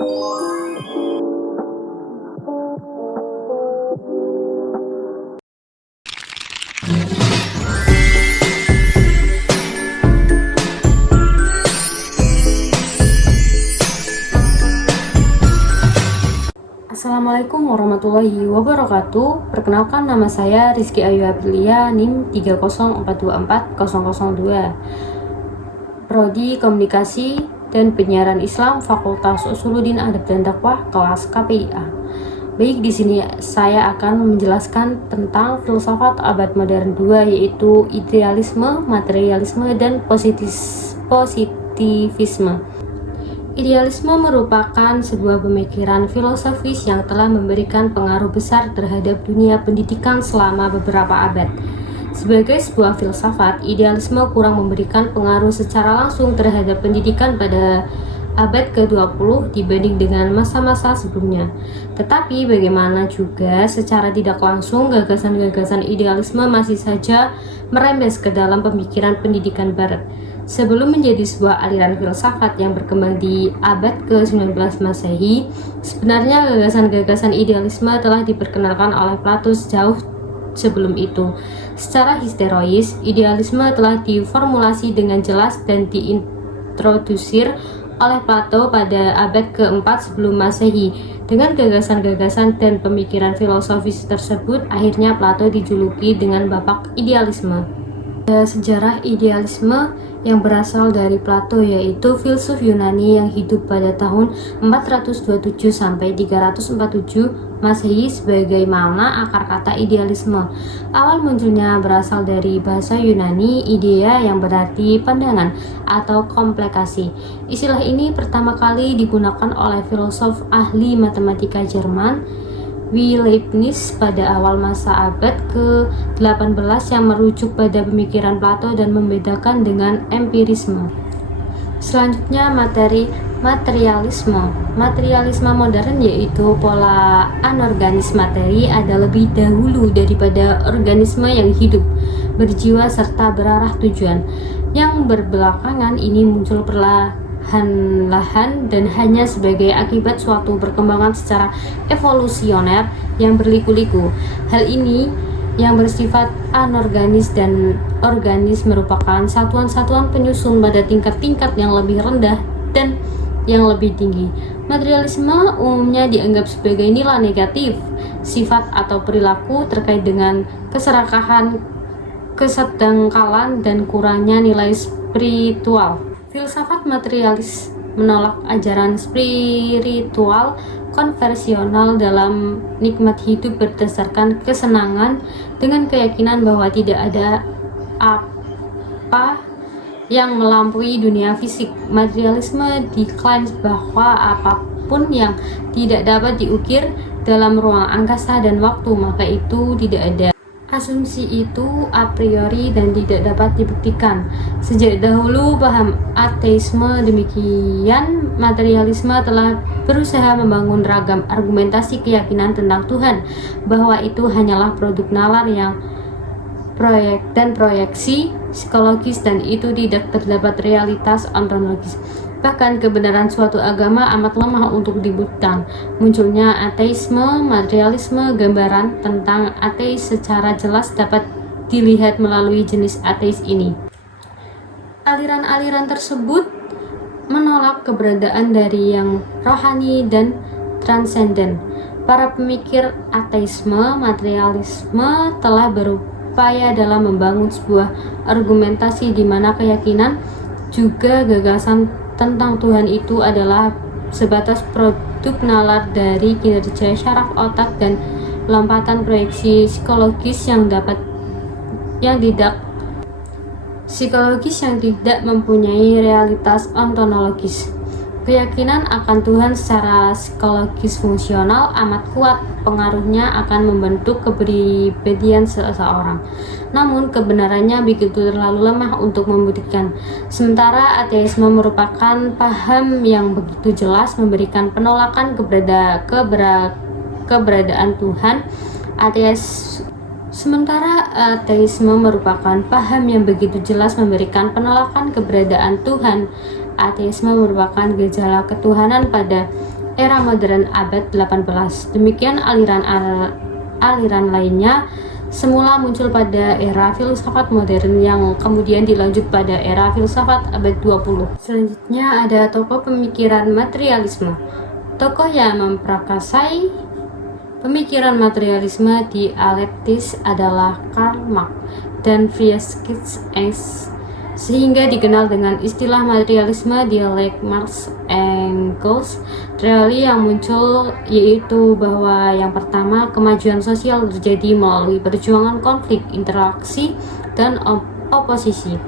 Assalamualaikum warahmatullahi wabarakatuh. Perkenalkan, nama saya Rizky Ayu Aprilia, NIM 3042402, Prodi Komunikasi dan Penyiaran Islam, Fakultas Usuluddin Adab dan Dakwah, kelas KPIA. Baik, di sini saya akan menjelaskan tentang filsafat abad modern 2, yaitu idealisme, materialisme, dan positivisme. Idealisme merupakan sebuah pemikiran filosofis yang telah memberikan pengaruh besar terhadap dunia pendidikan selama beberapa abad. Sebagai sebuah filsafat, idealisme kurang memberikan pengaruh secara langsung terhadap pendidikan pada abad ke-20 dibanding dengan masa-masa sebelumnya. Tetapi bagaimana juga secara tidak langsung gagasan-gagasan idealisme masih saja merembes ke dalam pemikiran pendidikan barat. Sebelum menjadi sebuah aliran filsafat yang berkembang di abad ke-19 Masehi, sebenarnya gagasan-gagasan idealisme telah diperkenalkan oleh Plato jauh sebelum itu. Secara histerois, idealisme telah diformulasi dengan jelas dan diintrodusir oleh Plato pada abad ke-4 sebelum Masehi. Dengan gagasan-gagasan dan pemikiran filosofis tersebut, akhirnya Plato dijuluki dengan bapak idealisme. Sejarah idealisme yang berasal dari Plato, yaitu filsuf Yunani yang hidup pada tahun 427 sampai 347 Masehi. Sebagaimana akar kata idealisme awal munculnya berasal dari bahasa Yunani, idea yang berarti pandangan atau komplikasi. Istilah ini pertama kali digunakan oleh filosof ahli matematika Jerman Leibniz pada awal masa abad ke-18 yang merujuk pada pemikiran Plato dan membedakan dengan empirisme. Selanjutnya, materialisme. Materialisme modern, yaitu pola anorganis materi, ada lebih dahulu daripada organisme yang hidup, berjiwa serta berarah tujuan. Yang berbelakangan ini muncul perlahan-lahan dan hanya sebagai akibat suatu perkembangan secara evolusioner yang berliku-liku. Hal ini yang bersifat anorganis dan organis merupakan satuan-satuan penyusun pada tingkat-tingkat yang lebih rendah dan yang lebih tinggi. Materialisme umumnya dianggap sebagai nilai negatif, sifat atau perilaku terkait dengan keserakahan, kesedangkalan, dan kurangnya nilai spiritual. Filsafat materialis menolak ajaran spiritual konversional dalam nikmat hidup berdasarkan kesenangan dengan keyakinan bahwa tidak ada apa yang melampaui dunia fisik. Materialisme diklaim bahwa apapun yang tidak dapat diukir dalam ruang angkasa dan waktu, maka itu tidak ada. Asumsi itu a priori dan tidak dapat dibuktikan. Sejak dahulu paham ateisme demikian, materialisme telah berusaha membangun ragam argumentasi keyakinan tentang Tuhan, bahwa itu hanyalah produk nalar yang proyeksi psikologis dan itu tidak terdapat realitas ontologis. Bahkan kebenaran suatu agama amat lemah untuk dibuktikan. Munculnya ateisme, materialisme, gambaran tentang ateis secara jelas dapat dilihat melalui jenis ateis ini. Aliran-aliran tersebut menolak keberadaan dari yang rohani dan transenden. Para pemikir ateisme, materialisme telah berupaya dalam membangun sebuah argumentasi di mana keyakinan juga gagasan tentang Tuhan itu adalah sebatas produk nalar dari kinerja syaraf otak dan lompatan proyeksi psikologis yang tidak mempunyai realitas ontologis. Keyakinan akan Tuhan secara psikologis fungsional amat kuat, pengaruhnya akan membentuk kepribadian seseorang. Namun kebenarannya begitu terlalu lemah untuk membuktikan. Sementara ateisme merupakan paham yang begitu jelas memberikan penolakan keberadaan Tuhan. Sementara ateisme merupakan paham yang begitu jelas memberikan penolakan keberadaan Tuhan. Ateisme merupakan gejala ketuhanan pada era modern abad 18. Demikian aliran lainnya semula muncul pada era filsafat modern yang kemudian dilanjut pada era filsafat abad 20. Selanjutnya ada tokoh pemikiran materialisme. Tokoh yang memprakarsai pemikiran materialisme dialektis adalah Karl Marx dan Friedrich Engels, sehingga dikenal dengan istilah materialisme dialek Marx Engels. Teori yang muncul yaitu bahwa yang pertama, kemajuan sosial terjadi melalui perjuangan konflik, interaksi, dan oposisi.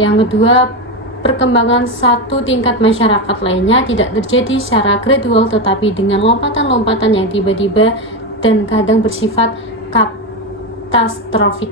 Yang kedua, perkembangan satu tingkat masyarakat lainnya tidak terjadi secara gradual tetapi dengan lompatan-lompatan yang tiba-tiba dan kadang bersifat katastrofik.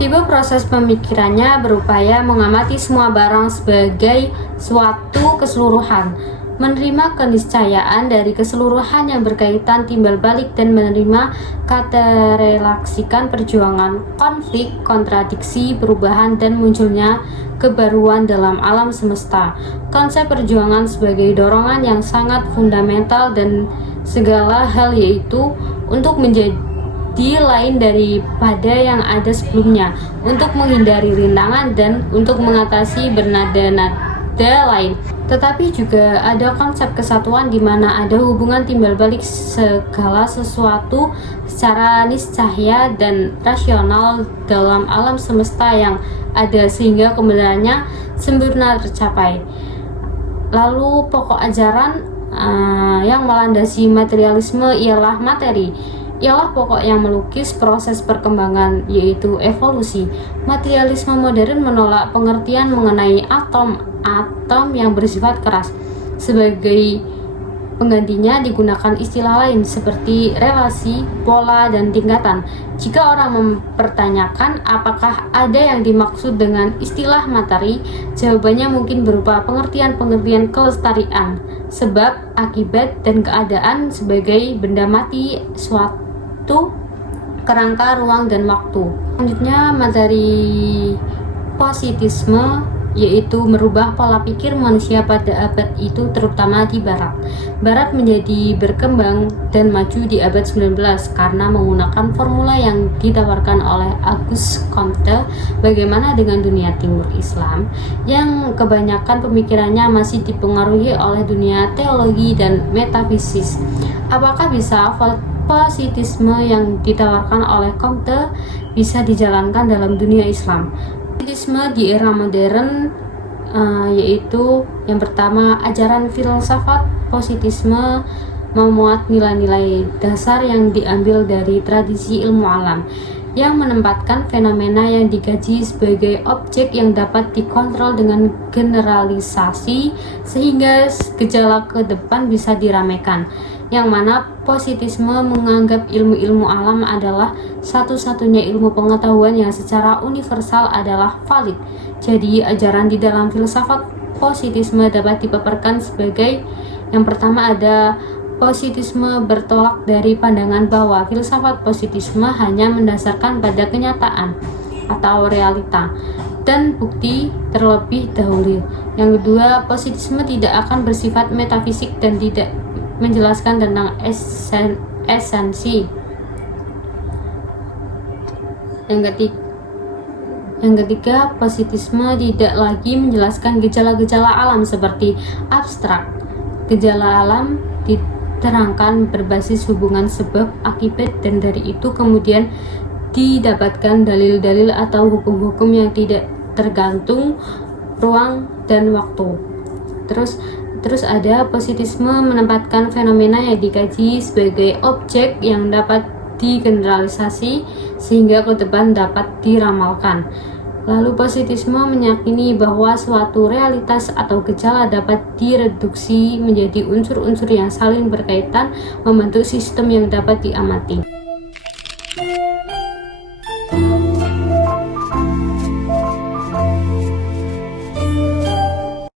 Tipe proses pemikirannya berupaya mengamati semua barang sebagai suatu keseluruhan, menerima keniscayaan dari keseluruhan yang berkaitan timbal balik dan menerima katerelaksikan perjuangan, konflik, kontradiksi, perubahan, dan munculnya kebaruan dalam alam semesta. Konsep perjuangan sebagai dorongan yang sangat fundamental dan segala hal, yaitu untuk menjadi lain daripada yang ada sebelumnya, untuk menghindari rintangan dan untuk mengatasi bernada-nada lain. Tetapi juga ada konsep kesatuan di mana ada hubungan timbal balik segala sesuatu secara niscaya dan rasional dalam alam semesta yang ada sehingga kebenarannya sempurna tercapai. Lalu pokok ajaran yang melandasi materialisme ialah materi. Ialah pokok yang melukis proses perkembangan, yaitu evolusi. Materialisme modern menolak pengertian mengenai atom yang bersifat keras. Sebagai penggantinya digunakan istilah lain seperti relasi, pola, dan tingkatan. Jika orang mempertanyakan apakah ada yang dimaksud dengan istilah materi, jawabannya mungkin berupa pengertian-pengertian kelestarian, sebab, akibat, dan keadaan sebagai benda mati suatu kerangka ruang dan waktu. Selanjutnya, materi positisme yaitu merubah pola pikir manusia pada abad itu, terutama di Barat. Barat menjadi berkembang dan maju di abad 19 karena menggunakan formula yang ditawarkan oleh Auguste Comte. Bagaimana dengan dunia timur Islam yang kebanyakan pemikirannya masih dipengaruhi oleh dunia teologi dan metafisik? Apakah bisa positisme yang ditawarkan oleh Comte bisa dijalankan dalam dunia Islam? Positisme di era modern yaitu yang pertama, ajaran filsafat positisme memuat nilai-nilai dasar yang diambil dari tradisi ilmu alam, yang menempatkan fenomena yang dikaji sebagai objek yang dapat dikontrol dengan generalisasi sehingga gejala ke depan bisa diramaikan, yang mana positisme menganggap ilmu-ilmu alam adalah satu-satunya ilmu pengetahuan yang secara universal adalah valid. Jadi ajaran di dalam filsafat positisme dapat dipaparkan sebagai yang pertama, ada positisme bertolak dari pandangan bahwa filsafat positisme hanya mendasarkan pada kenyataan atau realita dan bukti terlebih dahulu. Yang kedua, positisme tidak akan bersifat metafisik dan tidak menjelaskan tentang esensi. Yang ketiga, positisme tidak lagi menjelaskan gejala-gejala alam seperti abstrak. Gejala alam diterangkan berbasis hubungan sebab akibat, dan dari itu kemudian didapatkan dalil-dalil atau hukum-hukum yang tidak tergantung ruang dan waktu. Terus ada positisme menempatkan fenomena yang dikaji sebagai objek yang dapat digeneralisasi sehingga ke depan dapat diramalkan. Lalu positisme meyakini bahwa suatu realitas atau gejala dapat direduksi menjadi unsur-unsur yang saling berkaitan membentuk sistem yang dapat diamati.